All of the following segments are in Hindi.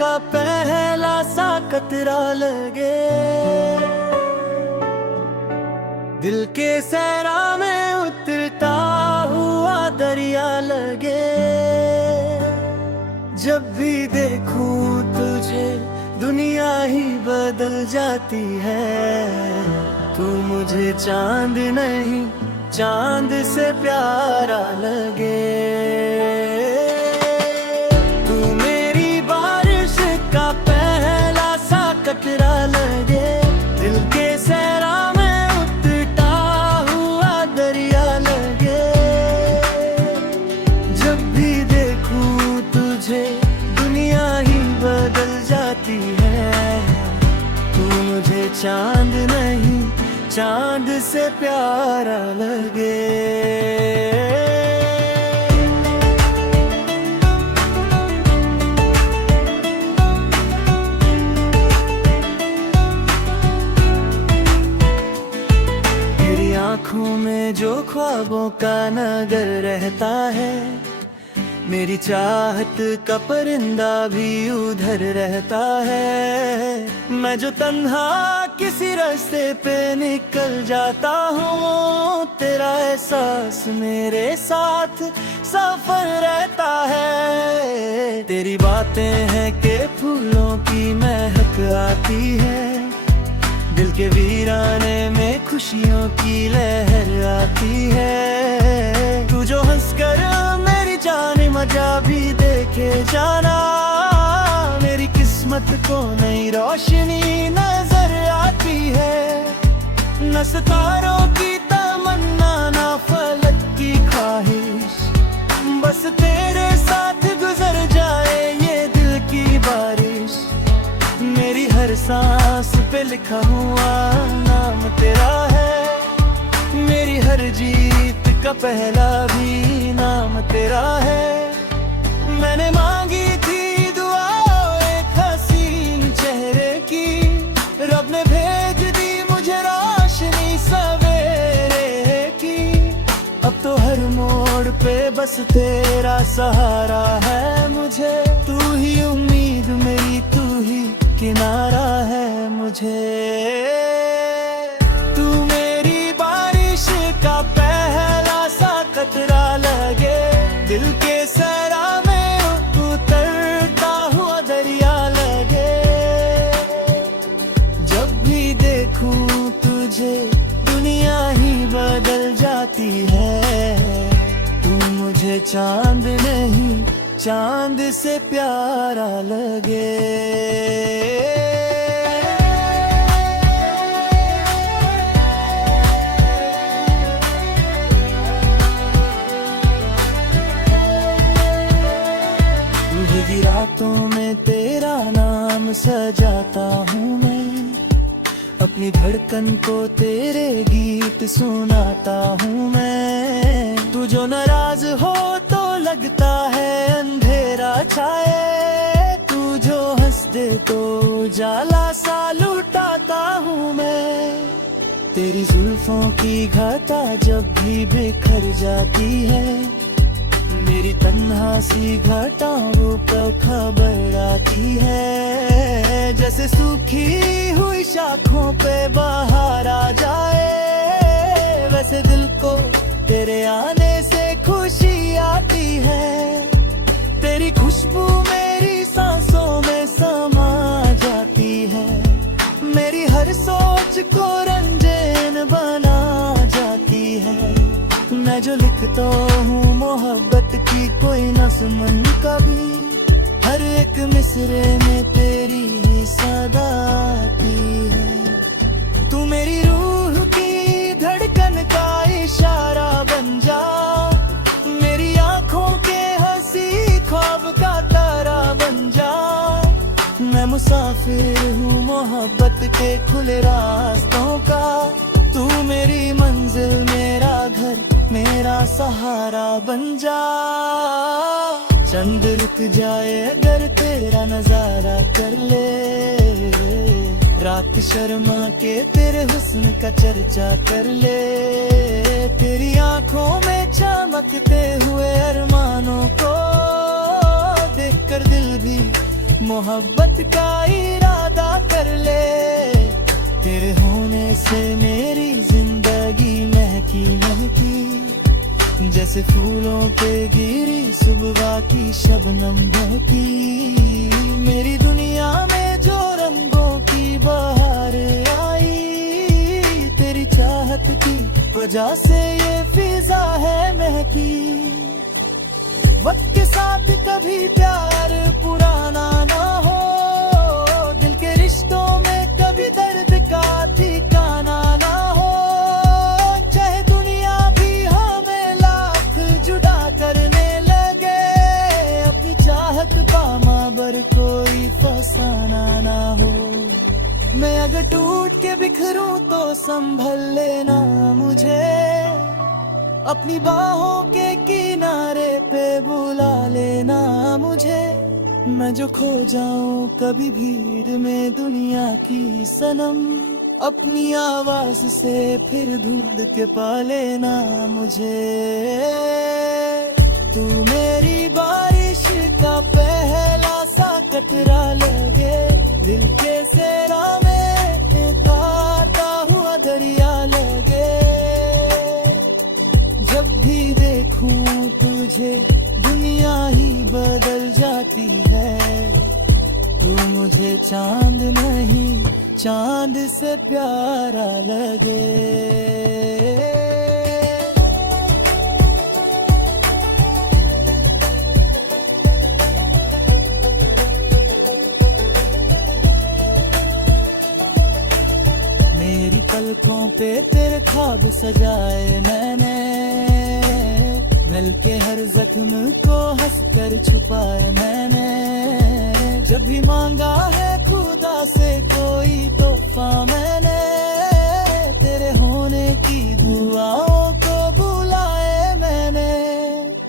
का पहला सा कतरा लगे, दिल के सहरा में उतरता हुआ दरिया लगे। जब भी देखूं तुझे दुनिया ही बदल जाती है। तू मुझे चांद नहीं चांद से प्यारा लगे। तू मेरी बारिश का पहला सा कतरा लगे, दिल के सहरा में उतरता हुआ दरिया लगे। जब भी देखूं तुझे दुनिया ही बदल जाती है। तू मुझे चांद नहीं चांद से प्यारा लगे। तेरी आँखों में जो ख्वाबों का नगर रहता है, मेरी चाहत का परिंदा भी उधर रहता है। मैं जो तन्हा किसी रास्ते पे निकल जाता हूँ, तेरा एहसास मेरे साथ सफर रहता है। तेरी बातें हैं कि फूलों की महक आती है, दिल के वीराने में खुशियों की लहर आती है। तू जो हंसकर मेरी जान मजा भी देखे जाना, मेरी किस्मत को नई रोशनी नजर आती है। न सितारों की तमन्ना ना फलक की ख्वाहिश, बस तेरे साथ गुजर जाए ये दिल की बारिश। मेरी हर सांस पे लिखा हुआ नाम तेरा है, मेरी हर जीत का पहला भी नाम तेरा है। मैंने मांगी थी दुआ एक हसीन चेहरे की, रब ने भेज दी मुझे रोशनी सवेरे की। अब तो हर मोड़ पे बस तेरा सहारा है मुझे। तू ही उम्मीद मेरी, तू ही किनारा है मुझे। तू मेरी बारिश का पहला सा कतरा लगे, दिल के सहरा में उतरता हुआ दरिया लगे। जब भी देखूं तुझे दुनिया ही बदल जाती है। तू मुझे चांद नहीं चांद से प्यारा लगे। रातों में तेरा नाम सजाता हूँ मैं, अपनी धड़कन को तेरे गीत सुनाता हूँ मैं। तू जो नाराज हो तो लगता है अंधेरा छाए, तू जो हंस दे तो उजाला सा लुटाता हूँ मैं। तेरी जुल्फों की घटा जब भी बिखर जाती है, मेरी तन्हा सी घटाओं पर खबर आती है। जैसे सूखी हुई शाखों पे बाहर आ जाए, वैसे दिल को तेरे आने से खुशी आती है। तेरी खुशबू मेरी सांसों में समा जाती है, मेरी हर सोच को रंगीन बना जाती है। मैं जो लिखता हूँ मोहब्बत की कोई नज़्म कभी, हर एक मिसरे में तेरी ही सदा आती है। तू मेरी रूह की धड़कन का इशारा बन जा, मेरी आँखों के हंसी ख्वाब का तारा बन जा। मैं मुसाफिर हूँ मोहब्बत के खुले रास्तों का, तू मेरी मंजिल मेरा घर मेरा सहारा बन जा। चंद रुक जाए अगर तेरा नजारा कर ले, रात शर्मा के तेरे हुस्न का चर्चा कर ले। तेरी आंखों में चमकते हुए अरमानों को देखकर दिल भी मोहब्बत का इरादा कर ले। तेरे होने से मेरी जिंदगी महकी महकी, जैसे फूलों पे गिरी सुबह की शबनम बहकी। मेरी दुनिया में जो रंगों की बहार आई, तेरी चाहत की वजह से ये फिजा है महकी। वक्त के साथ कभी प्यार पुराना ना हो, दिल के रिश्तों में कभी दर्द का ठिकाना ना हो। चाहे दुनिया भी हमें लाख जुदा करने लगे, अपनी चाहत का माबर कोई फसाना ना हो। मैं अगर टूट के बिखरूं तो संभल लेना मुझे, अपनी बाहों के किनारे पे बुला लेना मुझे। मैं जो खो जाऊं कभी भीड़ में दुनिया की सनम, अपनी आवाज से फिर ढूंढ के पा लेना मुझे। तू मेरी बारिश का पहला सा कतरा लगे, दिल के सेरा में उतारता हुआ दरिया लगे। जब भी देखूं तुझे दुनिया ही बदल जाती है। तू मुझे चांद नहीं चांद से प्यारा लगे। मेरी पलकों पे तेरे ख्वाब सजाए मैंने, मिल के हर जख्म को हंसकर छुपाया मैंने। जब भी मांगा है खुदा से कोई तोहफा मैंने, तेरे होने की दुआओं को बुलाए मैंने।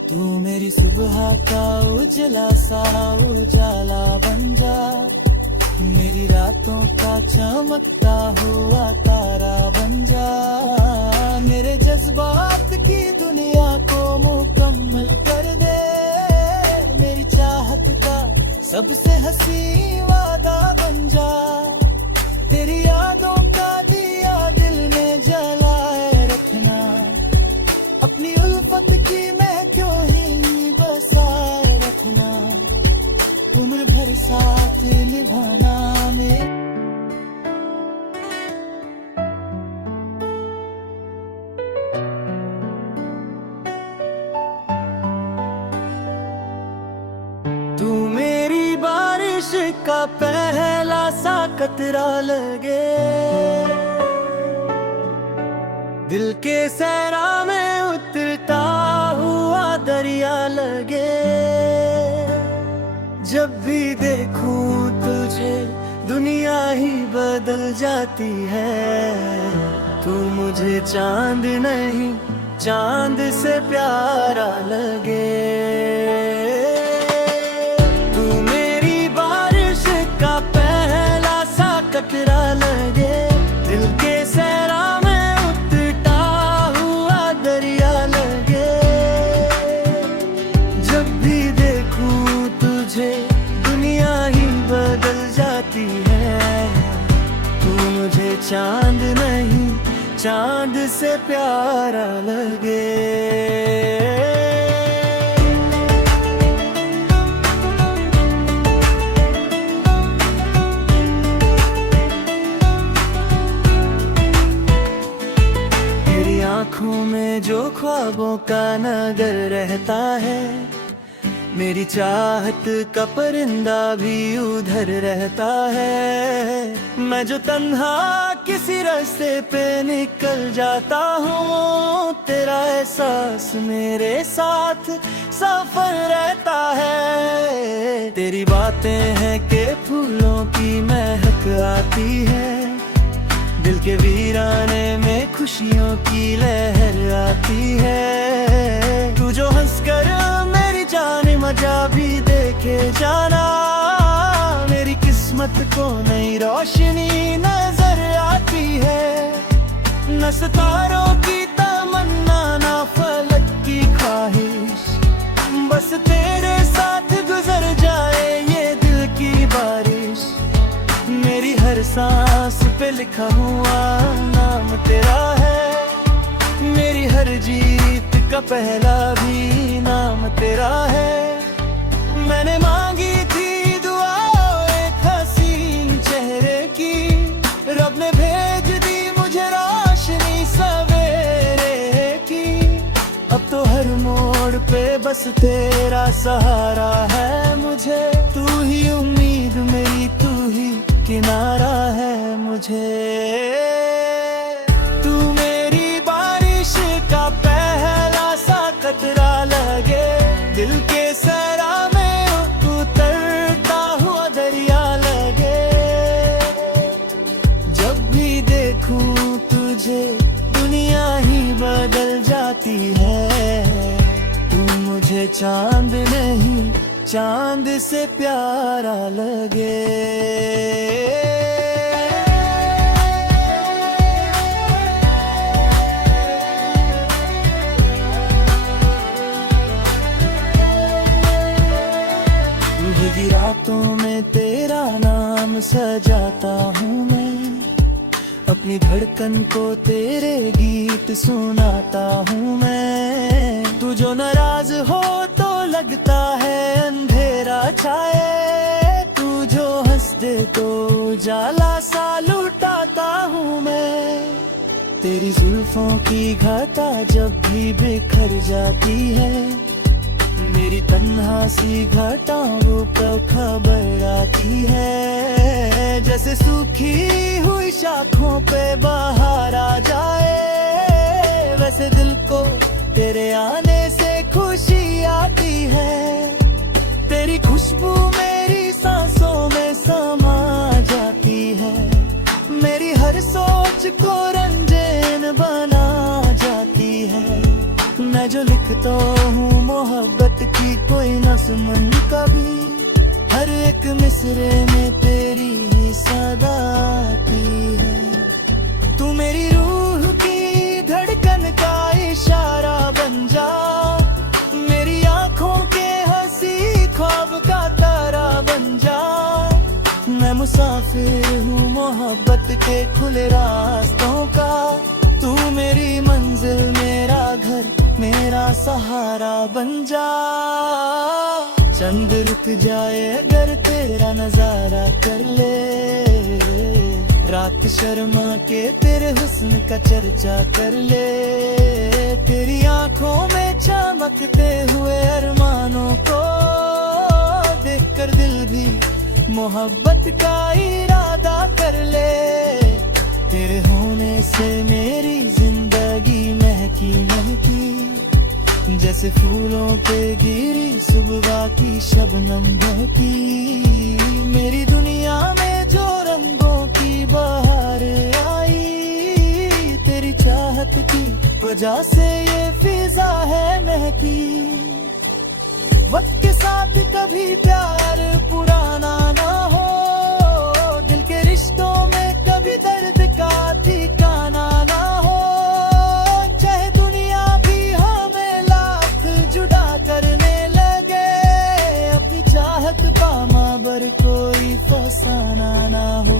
तू मेरी सुबह का उजला सा उजाला बन जा, मेरी रातों का चमकता हुआ तारा बन जा। मेरे जज्बात की दुनिया को मुकम्मल कर दे, मेरी चाहत का सबसे हंसी वादा बन जा। तेरी यादों का दिया दिल में जलाए रखना, अपनी उल्फत की मैं क्यों ही बसाए रखना। उम्र भर साथ निभाना में। तू मेरी बारिश का पहला सा कतरा लगे, दिल के सहरा में उतरता हुआ दरिया लगे। जब भी देखूं तुझे दुनिया ही बदल जाती है। तू मुझे चांद नहीं चांद से प्यारा लगे। तू मेरी बारिश का पहला सा कतरा लगे, दिल के सहरा में उतरता हुआ दरिया लगे। जब भी देखूं तुझे दुनिया ही बदल जाती है। तू मुझे चांद नहीं चांद से प्यारा लगे। तेरी आँखों में जो ख्वाबों का नगर रहता है, मेरी चाहत का परिंदा भी उधर रहता है। मैं जो तन्हा किसी रास्ते पे निकल जाता हूँ, तेरा एहसास मेरे साथ सफर रहता है। तेरी बातें हैं कि फूलों की महक आती है, दिल के वीराने में खुशियों की लहर आती है। तू जो हंसकर मेरी जान मजा भी देखे जाना, मेरी किस्मत को नई रोशनी नजर आती है। न सितारों की तमन्ना ना फलक की ख्वाहिश, बस तेरे साथ गुजर जाए ये दिल की हर सांस पे लिखा हुआ नाम तेरा है। मेरी हर जीत का पहला भी नाम तेरा है। मैंने मांगी थी दुआ एक हसीन चेहरे की, रब ने भेज दी मुझे रोशनी सवेरे की। अब तो हर मोड़ पे बस तेरा सहारा है मुझे। तू ही उम्मीद मेरी, तू ही किनारा है मुझे। तू मेरी बारिश का पहला सा कतरा लगे, दिल के सरा में उतरता हुआ दरिया लगे। जब भी देखूं तुझे दुनिया ही बदल जाती है। तू मुझे चांद नहीं चांद से प्यारा लगे। भीगी रातों में तेरा नाम सजाता हूँ मैं, अपनी धड़कन को तेरे गीत सुनाता हूँ मैं। तू जो नाराज हो तो लगता है अंधेरा छाए, तू जो हंस दे तो उजाला सा लुटाता हूँ मैं। तेरी जुल्फों की घटा जब भी बिखर जाती है, मेरी तन्हा सी घटाओं को खबर आती है। जैसे सूखी हुई शाखों पे बहार आ जाए, वैसे दिल को तेरे आने से खुशी आती है। तेरी खुशबू मेरी सांसों में समा जाती है, मेरी हर सोच को रंगीन बना जाती है। मैं जो लिखता हूँ मोहब्बत की कोई नज़्म कभी, हर एक मिसरे में तेरी ही सदा आती है। तू मेरी रूह की धड़कन का इशारा बन जा, मेरी आँखों के हंसी ख्वाब का तारा बन जा। मैं मुसाफिर हूँ मोहब्बत के खुले रास्तों का, तू मेरी मंजिल मेरा घर मेरा सहारा बन जा। चंद रुक जाए अगर तेरा नजारा कर ले, रात शर्मा के तेरे हुस्न का चर्चा कर ले। तेरी आंखों में चमकते हुए अरमानों को देखकर दिल भी मोहब्बत का इरादा कर ले। तेरे होने से मेरी जिंदगी महकी महकी, जैसे फूलों पे गिरी सुबह की शबनम बहकी। मेरी दुनिया में जो रंगों की बहार आई, तेरी चाहत की वजह से ये फिजा है महकी। वक्त के साथ कभी प्यार पुराना ना हो, दिल के रिश्तों में कभी दर्द का ठिकाना ना हो। चाहे दुनिया भी हमें लाख जुदा करने लगे, अपनी चाहत पामाबर कोई फसाना ना हो।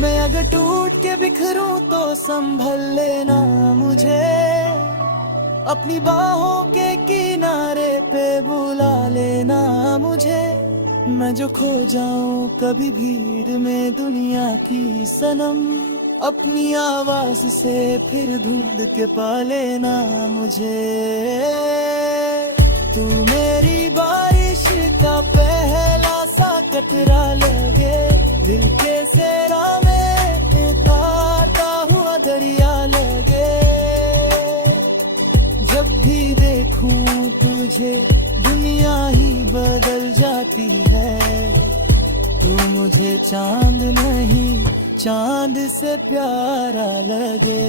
मैं अगर टूट के बिखरूं तो संभल लेना मुझे, अपनी बाहों के किनारे पे बुला लेना मुझे। मैं जो खो जाऊं कभी भीड़ में दुनिया की सनम, अपनी आवाज से फिर ढूंढ के पा लेना मुझे। तू मेरी बारिश का पहला सा कतरा लगे, दिल के सेरा में उतारता हुआ दरिया लगे। जब भी देखूं तुझे दुनिया ही बदल जाती है। तू मुझे चांद नहीं चांद से प्यारा लगे।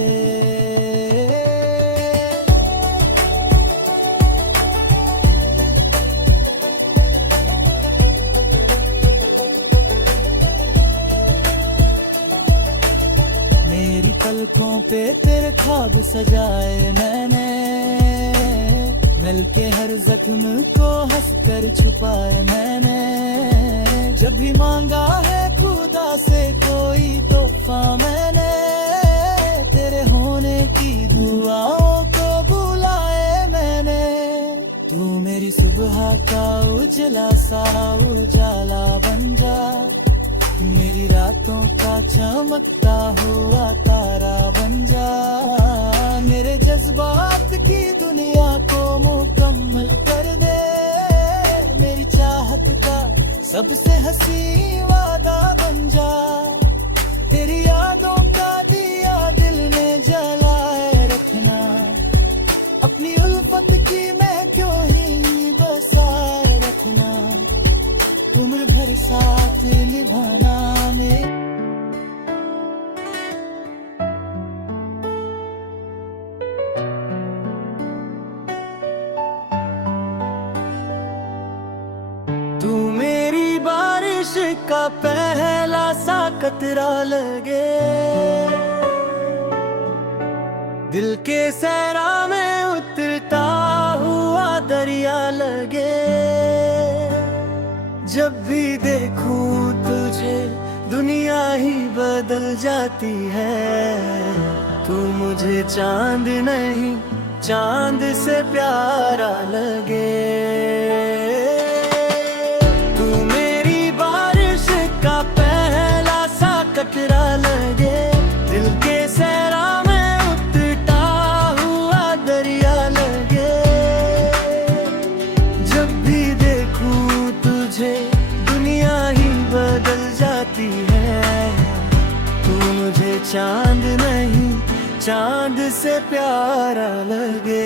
मेरी पलकों पे तेरे ख्वाब सजाए मैंने, मिलके हर जख्म को हंसकर छुपाए मैंने। जब भी मांगा है खुदा से तोहफा मैंने तेरे होने की दुआओं को बुलाए मैंने। तू मेरी सुबह का उजला सा उजाला बन जा, मेरी रातों का चमकता हुआ तारा बन जा। मेरे जज्बात की दुनिया को मुकम्मल कर दे, मेरी चाहत का सबसे हसी वादा बन जा। तेरी यादों का दिया दिल में जलाए रखना, अपनी उल्फत की मैं क्यों ही बसाए रखना। उम्र भर साथ निभाना तू मेरी बारिश का पहला सा कतरा लगे, दिल के सहरा में उतरता हुआ दरिया लगे। जब भी देखूं तुझे दुनिया ही बदल जाती है। तू मुझे चांद नहीं चांद से प्यारा लगे। तू मेरी बारिश का पहला सा कतरा लगे, दिल के सहरा में उतरता हुआ दरिया लगे। जब भी देखूं तुझे दुनिया ही बदल जाती है। तू मुझे चांद नहीं चांद से प्यारा लगे।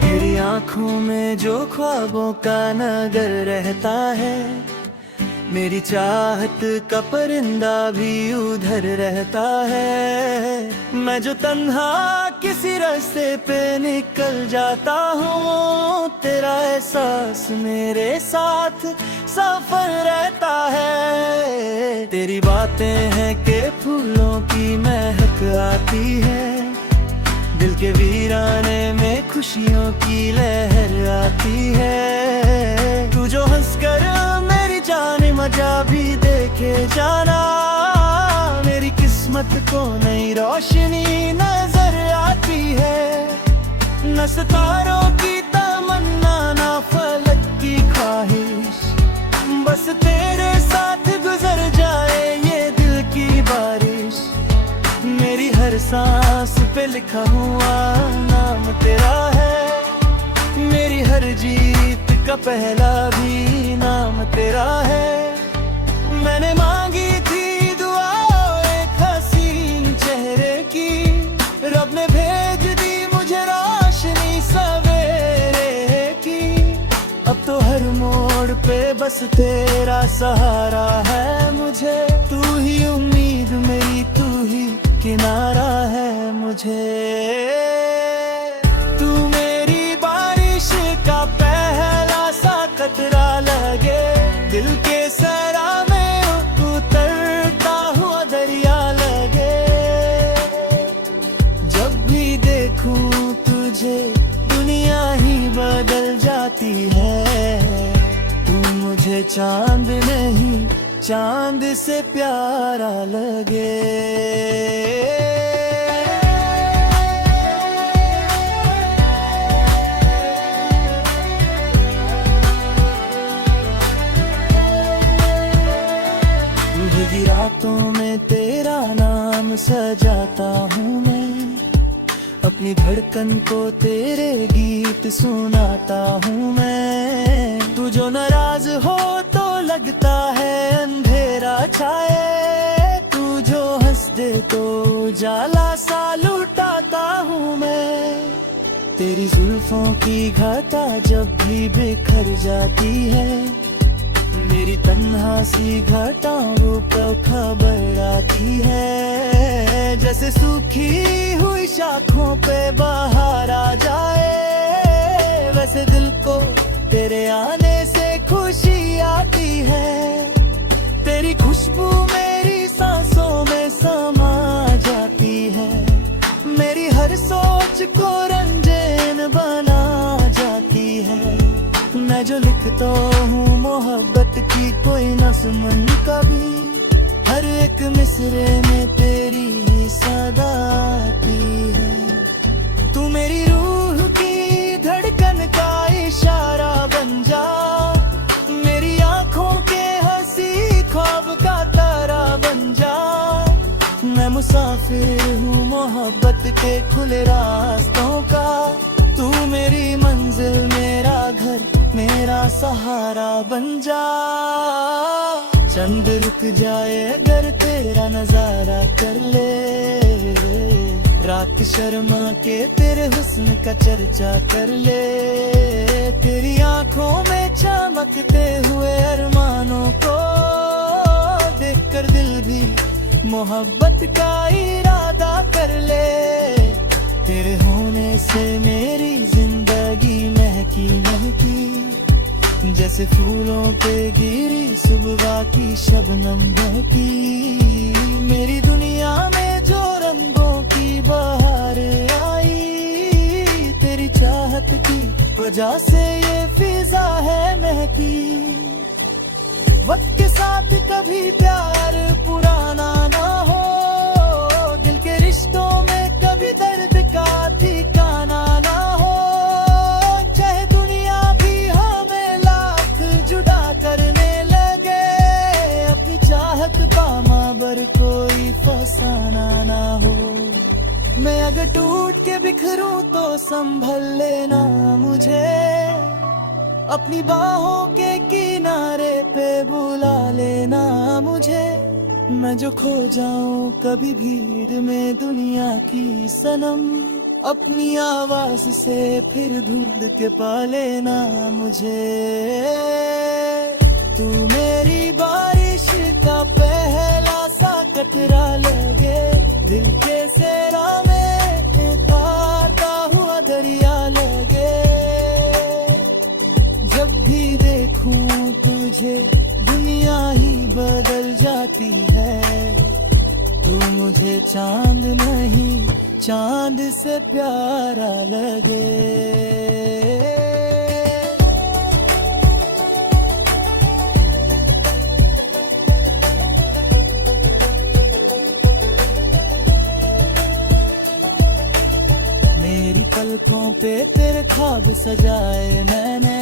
तेरी आँखों में जो ख्वाबों का नगर रहता है, मेरी चाहत का परिंदा भी उधर रहता है। मैं जो तन्हा किसी रास्ते पे निकल जाता हूँ, तेरा एहसास मेरे साथ सफर रहता है। तेरी बातें हैं कि फूलों की महक आती है, दिल के वीराने में खुशियों की लहर आती है। तू जो हंसकर मेरी जान मजा भी देखे जाना, मेरी किस्मत को नई रोशनी नजर आती है। न सितारों की तमन्ना ना फलक की ख्वाहिश, बस तेरे साथ गुजर जाए ये दिल की बारिश। मेरी हर सांस पे लिखा हुआ नाम तेरा है, मेरी हर जीत का पहला भी नाम तेरा है। मैंने मांगी थी दुआ एक हसीन चेहरे की, रब ने भेज दी मुझे रोशनी सवेरे की। अब तो हर मोड़ पे बस तेरा सहारा है मुझे। तू ही उम्मीद मेरी, तू ही किनारा है मुझे। तू मेरी बारिश का पहला सा कतरा लगे, दिल के सहरा में उतरता हुआ दरिया लगे। जब भी देखूं तुझे दुनिया ही बदल जाती है। तू मुझे चांद नहीं चांद से प्यारा लगे। भीगी रातों में तेरा नाम सजाता हूँ मैं, अपनी धड़कन को तेरे गीत सुनाता हूँ मैं। तू जो नाराज हो तो लगता है अंधेरा छाए, तू जो हंस दे तो उजाला सा लुटाता हूँ मैं। तेरी जुल्फों की घटा जब भी बिखर जाती है, मेरी तन्हा सी घटाओं को खबर आती है। जैसे सूखी हुई शाखों पे बहार आ जाए, वैसे दिल को तेरे आने से खुशी आती है। तेरी खुशबू मेरी सांसों में समा जाती है, तो हूँ मोहब्बत की कोई न सुमन कभी, हर एक मिसरे में तेरी ही सदा आती है। तू मेरी रूह की धड़कन का इशारा बन जा, मेरी आंखों के हंसी ख्वाब का तारा बन जा। मैं मुसाफिर हूँ मोहब्बत के खुले रास्तों का, तू मेरी मंजिल मेरा घर मेरा सहारा बन जा। चंद रुक जाए अगर तेरा नजारा कर ले, रात शर्मा के तेरे हुस्न का चर्चा कर ले। तेरी आंखों में चमकते हुए अरमानों को देखकर दिल भी मोहब्बत का इरादा कर ले। तेरे होने से मेरी जिंदगी महकी महकी, जैसे फूलों पे गिरी सुबह की शबनम बहकी। मेरी दुनिया में जो रंगों की बहार आई, तेरी चाहत की वजह से ये फिजा है महकी। वक्त के साथ कभी प्यार पुराना ना हो, दिल के रिश्तों में कभी दर्द का ठिकाना ना हो। चाहे दुनिया भी हमें लाख जुदा करने लगे, अपनी चाहत पामाबर कोई फसाना ना हो। मैं अगर टूट के बिखरूं तो संभल लेना मुझे, अपनी बाहों के किनारे पे बुला लेना मुझे। मैं जो खो जाऊं कभी भीड़ में दुनिया की सनम, अपनी आवाज से फिर ढूंढ के पा लेना मुझे। तू मेरी बारिश का पहला सा कतरा लगे, दिल के सेरा में उतारता हुआ दरिया लगे। जब भी देखूं तुझे दुनिया ही बदल जाती है। तू मुझे चांद नहीं चांद से प्यारा लगे। मेरी पलकों पे तेरे ख्वाब सजाए मैंने,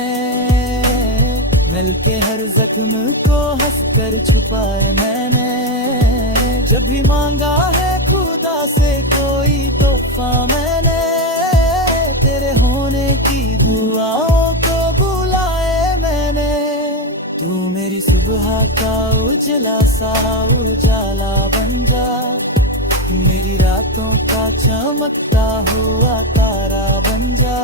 मिलके हर जख्म को हंसकर छुपाए मैंने। जब भी मांगा है खुदा से कोई तोहफा मैंने, तेरे होने की दुआओं को बुलाए मैंने। तू मेरी सुबह का उजला सा उजाला बन जा, मेरी रातों का चमकता हुआ तारा बन जा।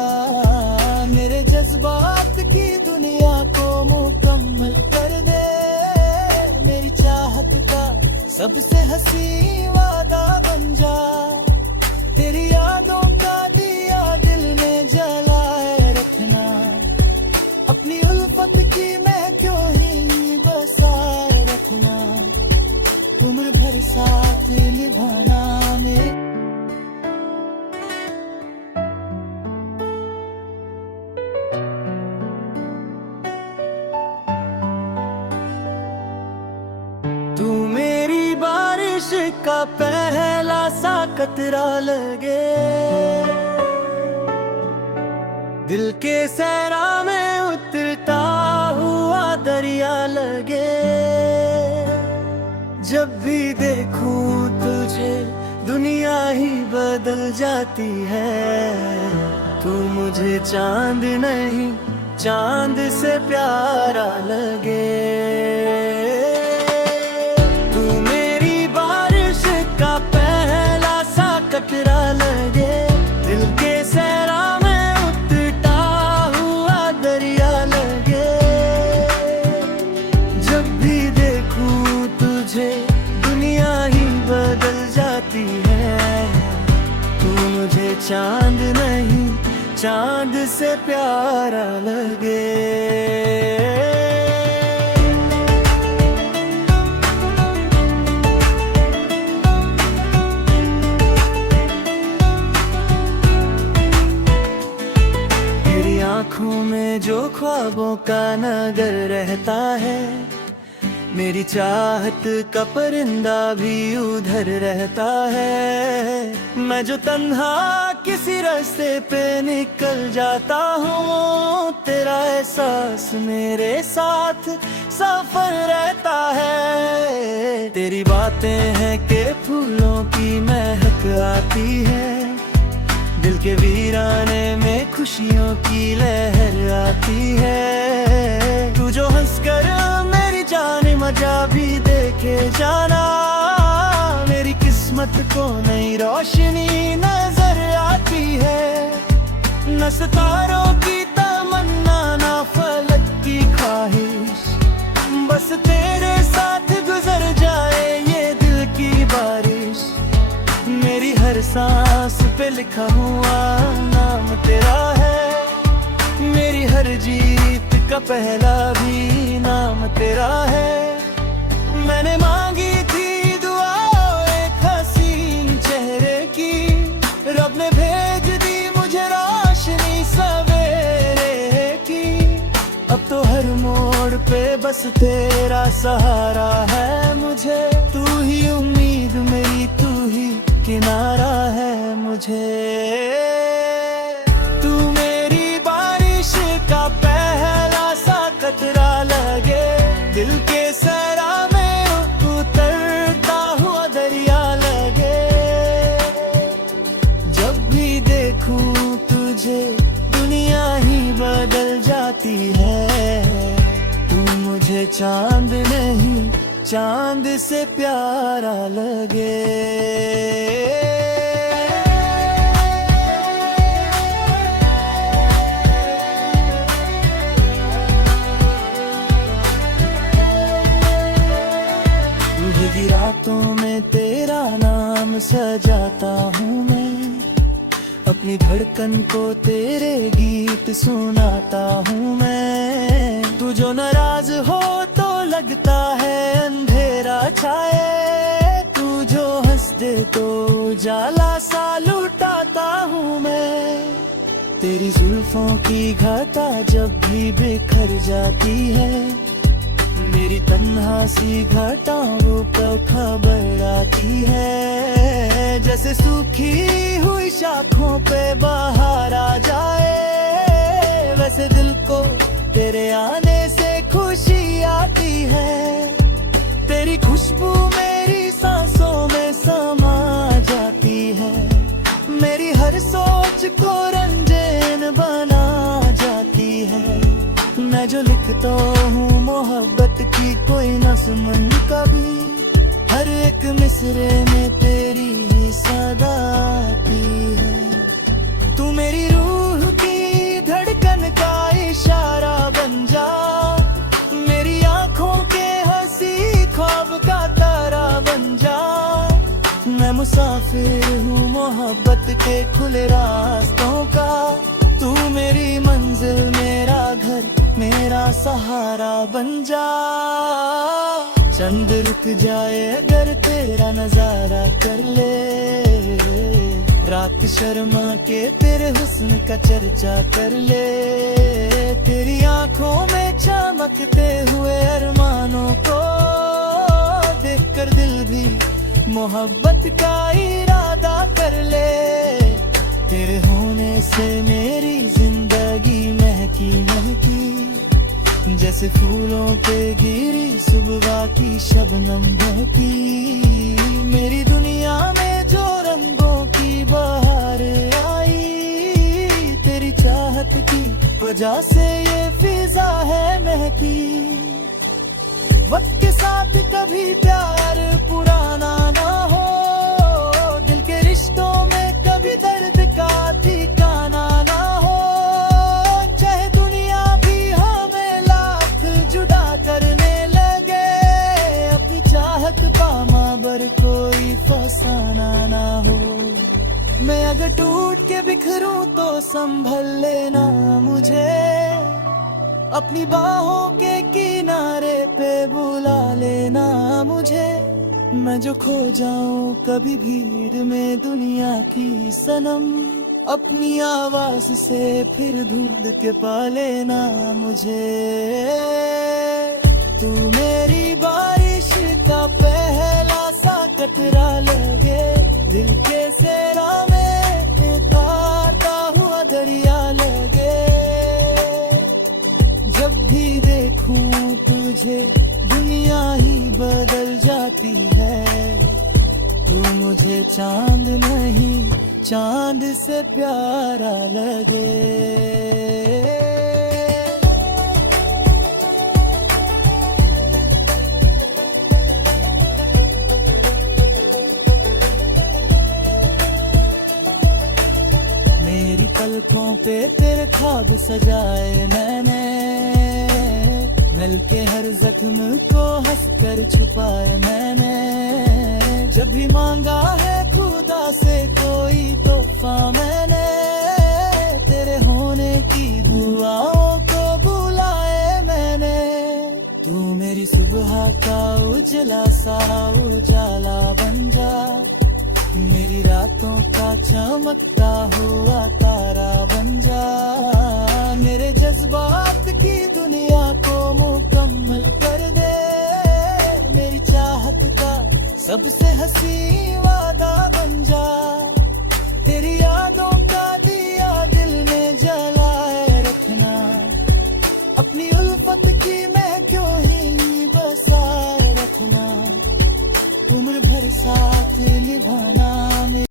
मेरे जज्बात की दुनिया को मुकम्मल कर दे, मेरी चाहत का सबसे हंसी वादा बन जा। तेरी यादों का दिया दिल में जलाए रखना, अपनी उल्फत की मैं क्यों ही बसाए रखना। उम्र भर साथ निभाना मेरे। तू मेरी बारिश का पहला सा कतरा लगे, दिल के सहरा में उतरता हुआ दरिया लगे। जब भी देखूं तुझे दुनिया ही बदल जाती है। तू मुझे चांद नहीं चांद से प्यारा लगे। तू मेरी बारिश का पहला सा कतरा लगे, दिल के सहरा में उतरता हुआ दरिया लगे। जब भी देखूं तुझे दुनिया ही बदल जाती है। तू मुझे चांद नहीं चांद से प्यारा लगे। तेरी आंखों में में जो ख्वाबों का नगर रहता है, मेरी चाहत का परिंदा भी उधर रहता है। मैं जो तन्हा किसी रास्ते पे निकल जाता हूँ, तेरा एहसास मेरे साथ सफर रहता है। तेरी बातें हैं कि फूलों की महक आती है, दिल के वीराने में खुशियों की लहर आती है। तू जो हंसकर मेरी जान मजा भी देखे जाना, मेरी किस्मत को नई रोशनी नजर आती है। न सितारों की तमन्ना, ना फलक की ख्वाहिश, बस तेरे साथ गुजर जाए ये दिल की बारिश। मेरी हर सांस पे लिखा हुआ नाम तेरा है, मेरी हर जीत का पहला भी नाम तेरा है। मैंने मांगी थी दुआ एक हसीन चेहरे की, रब ने भेज दी मुझे रोशनी सवेरे की। अब तो हर मोड़ पे बस तेरा सहारा है मुझे, तू ही उम्मीद मेरी, तू ही किनारा है मुझे। तू मेरी बारिश का पहला सा कतरा लगे, दिल के सरा में उतरता हुआ दरिया लगे। जब भी देखूं तुझे दुनिया ही बदल जाती है। तू मुझे चांद नहीं चांद से प्यारा लगे। भीगी रातों में तेरा नाम सजाता हूँ मैं, अपनी धड़कन को तेरे गीत सुनाता हूँ मैं। तू जो नाराज हो तो लगता है अंधेरा छाए, तू जो हंस दे तो उजाला सा लुटाता हूँ मैं। तेरी जुल्फों की घटा जब भी बिखर जाती है, मेरी तन्हा सी घटाओं पर खबर आती है। जैसे सूखी हुई शाखों पे बहार आ जाए, वैसे दिल को तेरे आने से खुशी आती है। तेरी खुशबू मेरी सांसों में समा जाती है, मेरी हर सोच को रंगीन बना जाती है। मैं जो लिखता हूँ मोहब्बत की कोई नज़्म कभी, हर एक मिसरे में तेरी ही सदा आती है। तू मेरी रूह की धड़कन का इशारा बन जा, मेरी आँखों के हंसी ख्वाब का तारा बन जा। मैं मुसाफिर हूँ मोहब्बत के खुले रास्तों का, तू मेरी मंजिल मेरा घर मेरा सहारा बन जा। चंद रुक जाए अगर तेरा नजारा कर ले, रात शर्मा के तेरे हुस्न का चर्चा कर ले। तेरी आंखों में चमकते हुए अरमानों को देखकर दिल भी मोहब्बत का इरादा कर ले। तेरे होने से मेरी जिंदगी महकी महकी, जैसे फूलों पे गिरी सुबह की शबनम बहकी। मेरी दुनिया में जो रंगों की बहार आई, तेरी चाहत की वजह से ये फिजा है महकी। वक्त के साथ कभी प्यार पुराना ना हो, दिल के रिश्तों में कभी दर्द का ठिकाना ना हो। चाहे दुनिया भी हमें लाख जुदा करने लगे, अपनी चाहत पामा बर कोई फसाना ना हो। मैं अगर टूट के बिखरूं तो संभल लेना मुझे, अपनी बाहों के किनारे पे बुला लेना मुझे। मैं जो खो जाऊं कभी भीड़ में दुनिया की सनम, अपनी आवाज से फिर ढूंढ के पा लेना मुझे। तू मेरी बारिश का पहला सा कतरा लगे, दिल के सेरा में उतारता हुआ दरिया लगे। जब भी देखूं तुझे दुनिया ही बदल जाती है। तू मुझे चांद नहीं चांद से प्यारा लगे। मेरी पलकों पे तेरे ख्वाब सजाए मैंने, मिल के हर जख्म को हंसकर छुपाए मैंने। जब भी मांगा है खुदा से कोई तोहफा मैंने, तेरे होने की दुआओं को बुलाए मैंने। तू मेरी सुबह का उजला सा उजाला बन जा, मेरी रातों का चमकता हुआ तारा बन जा। मेरे जज्बात की दुनिया को मुकम्मल कर दे, मेरी चाहत का सबसे हंसी वादा बन जा। तेरी यादों का दिया दिल में जलाए रखना, अपनी उल्फत की मैं क्यों ही बसाए रखना। उम्र भर साथ निभा